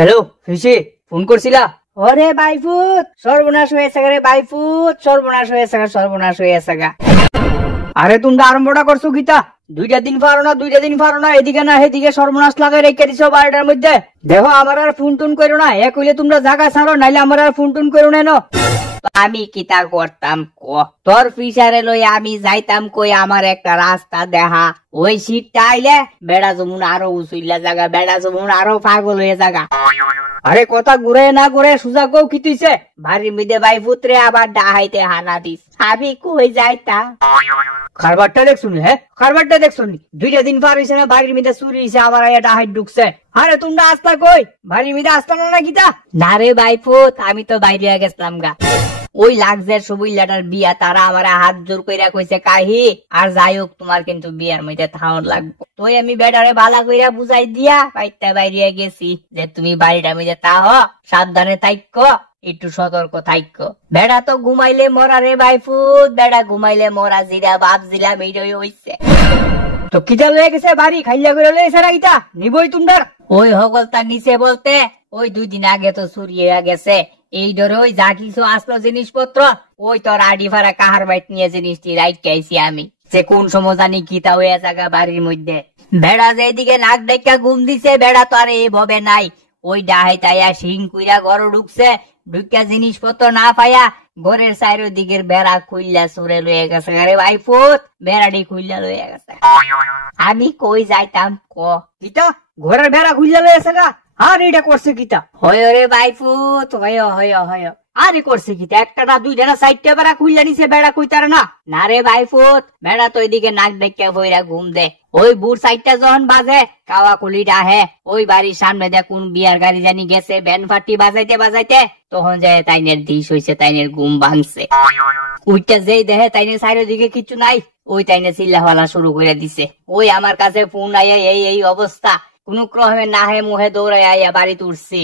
Hello ফিসি, phone করছিলা? ওরে বাইফুত সর্বনাশ হয়েছে রে বাইফুত, সর্বনাশ হয়েছে, সর্বনাশ হয়েছে গা। আরে তোমরা আরম্ভটা করছো গীতা, দুইটা দিন পারো না, এদিকে না সেদিকে সর্বনাশ লাগাই রেখে দিছো বাড়িটার মধ্যে। দেখো আমার আর ফোন টোন করো না, এ কইলে তোমরা জায়গা ছাড়ো, নাইলে আমার আর ফোন টোন করো না। আমি কিতা করতাম ক, তোর ফিসারে লই আমি যাইতাম কই আমার একটা রাস্তা দেখা, ওই শীতটা আইলে বেড়া জমুন আরো উঁচুইলা জায়গা, বেড়া জমুন আরো পাগল হয়ে জায়গা। আরে কথা ঘুরে না ঘুরে সুজা কও কি তুইছে? বাড়ির মিদে ভাই পুত্রে আবার ডাহাইতে হানা দিস, আমি কই যাইতা? খারবারটা দেখ শুনি, হ্যাঁ খারবারটা দেখ শুনি, দুইটা দিন পার হইছে না বাড়ির মিদে চুরি হইছে, আবার ডাহাই ঢুকছে। আরে তোমরা আস্তা কই, বাড়ির মিদে আসতা না গীতা? না রে ভাইফুত, আমি তো বাইরে গেছিলাম গা, ওই লাগজের সবইলাটার বিয়া, তারা আমার হাত জোর কইরা কইছে কাহি আর যাই হোক তোমার কিন্তু বিয়ার মধ্যে থাউন লাগবে। তো আমি বেটারে ভালা কইরা বুঝাই দিয়া বাইতে বাইরে গেছি যে তুমি বাড়িটার মধ্যে তাহ সাবধানে থাইকো, একটু সতর্ক থাইকো। বেড়া তো ঘুমাইলে মরা রে ভাইফুত, বেড়া ঘুমাইলে মরা, জিরা ভাবছিলাম এইটাই হইছে। তো কিটা লয়ে গেছে বাড়ি, খাইলা করে লয়েছে না গীতা? নিবই তুমদার ওই হগল তার নিচে বলতে ওই 2 দিন আগে তো চুরিয়ে গেছে, এই ধরে ওই যা কিছু আসলো জিনিসপত্র, ওই তোর আডি ভাড়া কাহার বাইট নিয়ে জিনিসটি রাইট খাইছি আমি, যে কোন সময় জানি গীতা হয়ে জায়গা বাড়ির মধ্যে। বেড়া যেদিকে নাক দেখা ঘুম দিছে, বেড়া তো আর এইভাবে নাই, ওই ডাহাই তাইয়া সিং কুইরা ঘর ঢুকছে, ঢুকা জিনিসপত্র না পাইয়া ঘরের চাইর দিকের বেড়া খুইলা চুরে লয়ে গেছে। আরে ভাইফুত বেড়াটি খুইলা লয়ে গেছে, আমি কই যাইতাম ক? গীতা ঘরের বেড়া খুইলা লয়েছে গা, আর এটা করছে গীতা? হয় রে ভাইফুত, হয় আরে করছে গীতা, একটা না দুইটা না 4টা বেড়া খুইলা নিছে, বেড়া কইতার না? না রে ভাইফুত, বেড়া তো এদিকে নাক দেখা বইরা ঘুম দে, ওই বুড় 4টা যখন বাজে কাওয়া কুলি ডাহে, ওই বাড়ির সামনে দেখ কোন বিয়ার গাড়ি জানি গেছে, ব্যান ফাটি বাজাইতে বাজাইতে, তখন যায় তাইনের দিশ হইছে, তাইনের ঘুম ভাঙছে। ওইটা যেই দেখে তাইনের সাইডের দিকে কিছু নাই, ওই তাইনে চিল্লা ফালা শুরু করে দিছে। ওই আমার কাছে ফোন আইয়া এই অবস্থা, কোন ক্রমে না হে মুহে দৌড়াই আইয়া বাড়ি তুলছি।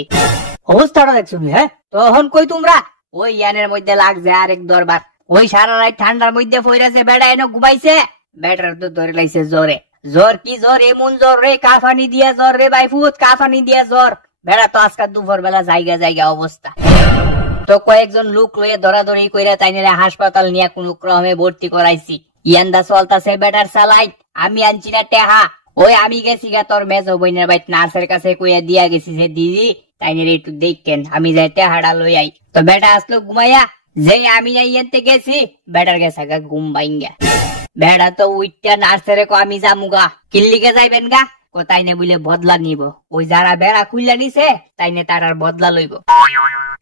অবস্থাটা দেখছো? হ্যাঁ তখন কই তোমরা? ওই ইয়ানের মধ্যে লাগছে আরেক দরবার, ওই সারা রাত ঠান্ডার মধ্যে ফইরাছে, বেড়া এনে ঘুমাইছে, বেটার তো ধরে লাইছে জ্বরে। জ্বর কি জ্বর, এমন জ্বর রে, কাফানি দিয়া জ্বর রে ভাইফুত, কাফানি দিয়া জ্বর। বেড়া তো আজকাল দুপুর বেলা জায়গা অবস্থা। তো কয়েকজন লোক লয়ে ধরাধরি কইরা তাইনেরা হাসপাতাল নিয়ে কোন ক্রমে ভর্তি করাইছি। ইয়ান্দা চলতাছে বেটার চালাই, আমি আনছি না টেহা। ওই আমি গেছি গা তোর মেজো বইনের বাইট নার্সের কাছে কইয়া দিয়া গেছি যে দিদি তাইনের একটু দেখেন, আমি যাই টেহাটা লই আই। তো বেটা আসলো ঘুমাইয়া, যে আমি যাইতে গেছি বেটার গেছে গা ঘুম ভাঙ্গা। বেড়া তো উইটা নার্সের কো আমি যামুগা, কিল্লিকে যাইবেন গা? তাইনে বলে বদলা নিব, ওই যারা বেড়া খুললা নিছে তাইনে তারার বদলা লইব।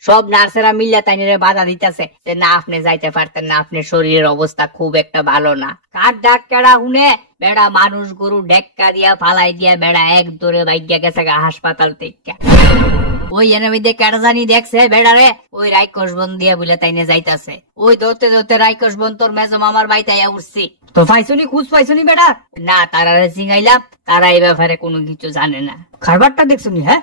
সব নার্সেরা মিলিয়া তাইনে বাধা দিতেছে যে না আপনি যাইতে পারতেন না, আপনার শরীরের অবস্থা খুব একটা ভালো না। কার ডাক কেডা শুনে বেড়া মানুষ গরু ডেক্কা দিয়া ফালাই দিয়া বেড়া এক দৌড়ে বাইগা গেছে হাসপাতাল থেকে। ওই এনে কেডা জানি দেখছে বেড়ারে, ওই রাইকসবন দিয়া বলে তাইনে যাইতাছে। ওই ধরতে ধরতে রাইকসবন তোর মেজো মামার বাইতে উঠছি। তো পাইছুনি, খুঁজ পাইছুনি বেটা? না, তারা জিঙ্গাইলাম, তারা এই ব্যাপারে কোনো কিছু জানে না। খাবারটা দেখছুনি? হ্যাঁ